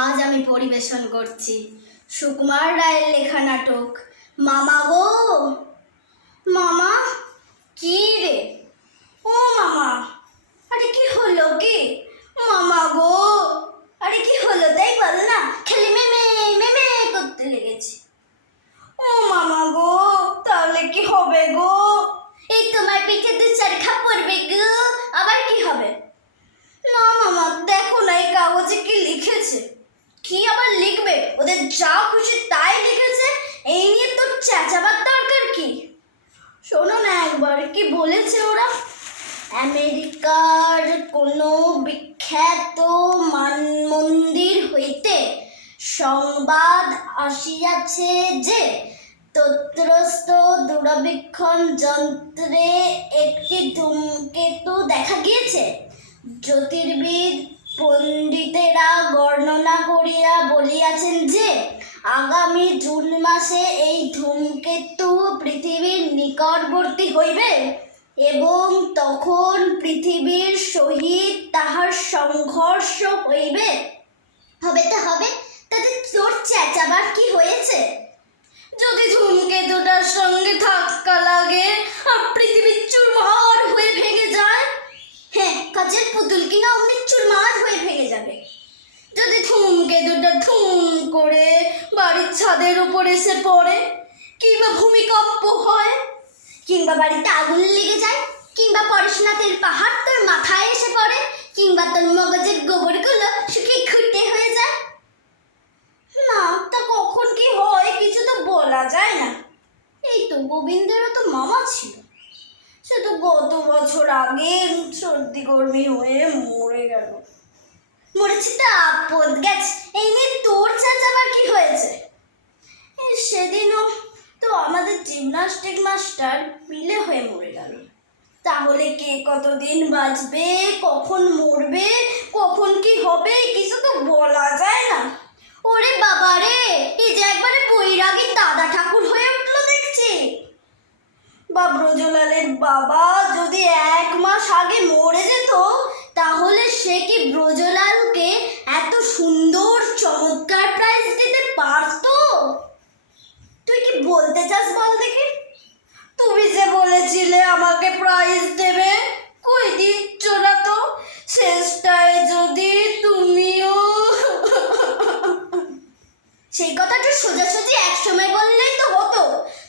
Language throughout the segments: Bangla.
আজ আমি পরিবেশন করছি সুকুমার রায়ের লেখা নাটক মামা গো। মামা কি রে? ও মামা, আরে কি হলো কি? মামা গো, আরে কি হলো তাই বল না, খালি মেমে মেমে করতে লেগেছি। ও মামা গো, তাহলে কি হবে গো? এই তোমার পিঠে দু চার খা পড়বে গো, আবার কি হবে? না মামা, দেখো না এই কাগজে কি লিখেছে। কি আবার লিখবে? ওদের যা খুশি তাই লিখেছে, এই নিয়ে তোর চেঁচাবার দরকার কি? শোনো না একবার কি বলেছে ওরা। আমেরিকার কোনো বিখ্যাত মানমন্দির হইতে সংবাদ আসিয়াছে যে তত্রস্থ দূরবীক্ষণ যন্ত্রে একটি ধূমকেতু দেখা গিয়েছে। জ্যোতির্বিদ পণ্ডিতেরা বর্ণনা করিয়া বলিয়াছেন যে আগামী জুন মাসে এই ধূমকেতু পৃথিবীর নিকটবর্তী হইবে এবং তখন পৃথিবীর সহিত তাহার সংঘর্ষ হইবে। হবে তা হবে, তাতে তোর চেঁচাবার কি হয়েছে? যদি ধূমকেতুটার সঙ্গে ধাক্কা লাগে আর পৃথিবী চুরমার হয়ে ভেঙে যায়, হ্যাঁ কাজের পুতুল কিনা অমনি চুরমার হয়ে ভেঙে যাবে। যদি ধূমকেতুটা ধুম করে বাড়ির ছাদের উপর এসে পড়ে, কিংবা ভূমিকম্প হয়, কিংবা বাড়িতে আগুন লেগে যায়, কিংবা পরশুনাথের পাহাড় তোর মাথায় এসে পড়ে, কিংবা তোর মগজের গোবরগুলো শুকিয়ে খুঁটে হয়ে যায়, না তা কখন কি হয় কিছু তো বলা যায় না। এই তো গোবিন্দেরও তো মামা ছিল, সে তো গত বছর আগে সর্দি গরমি হয়ে মরে গেল। মরেছে তা আপদ গেছে, এই নিয়ে তোর চেঁচাবার কি হয়েছে? সেদিনও তো আমাদের জিমনাস্টিক মাস্টার পিলে হয়ে মরে গেল। তাহলে কে কতদিন বাঁচবে, কখন মরবে, কখন কি হবে কিছু তো বলা যায় না। ওরে বাবা রে, এই যে একবারে বৈরাগী দাদা ঠাকুর হয়ে উঠলো দেখছি। বা ব্রজলালের বাবা যদি 1 মাস আগে মরে যেত, তাহলে সে কি ব্রজলালকে এত সুন্দর চমৎকার প্রাইজ দিতে পারতো? তুই কি বলতে চাস বল দেখি? তুমি যে বলেছিলে আমাকে প্রাইজ দেবে, কই দিচ্ছ না তো। শেষটায় যদি তুমিও সেই কথাটা সোজাসুজি একসময় বললেই তো হতো।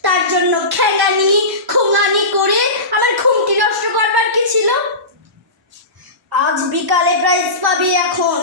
তার জন্য খ্যাঙানি খোঙানি করে আমার ঘুমটি নষ্ট করবার কি ছিল? আজ বিকালে প্রাইজ পাবি এখন।